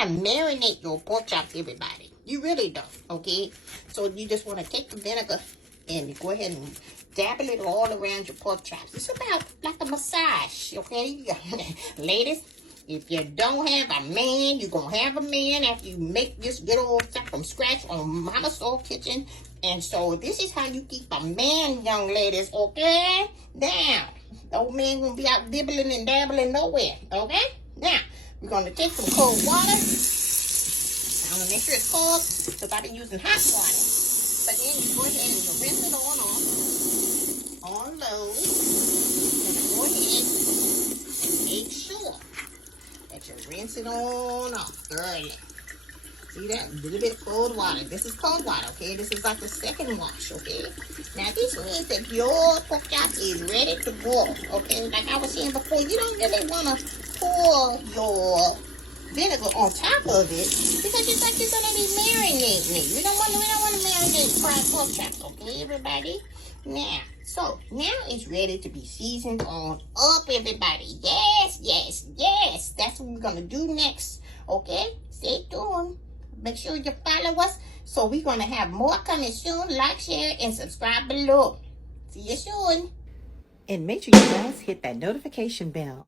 to marinate your pork chops, everybody. You really don't, okay? So you just want to take the vinegar and go ahead and dabble it all around your pork chops. It's about like a massage, okay? Ladies, if you don't have a man, you're going to have a man after you make this good old stuff from scratch on Mama Soul Kitchen. And so this is how you keep a man, young ladies, okay? Now, the old man going to be out dibbling and dabbling nowhere, okay? Now, we're going to take some cold water. I'm going to make sure it's cold because I've been using hot water. But then you go ahead and you rinse it on low. And go ahead and make sure that you rinse it on off thoroughly. See that? A little bit of cold water. This is cold water, okay? This is like the second wash, okay? Now, this means that your pork chop is ready to go, okay? Like I was saying before, you don't really want to pour your vinegar on top of it because it's like you're going to be marinating it. We don't want to marinate fried pork chops, okay, everybody? Now, so now it's ready to be seasoned on up, everybody. Yes, yes, yes. That's what we're going to do next, okay? Stay tuned. Make sure you follow us. So we're going to have more coming soon. Like, share, and subscribe below. See you soon. And make sure you guys hit that notification bell.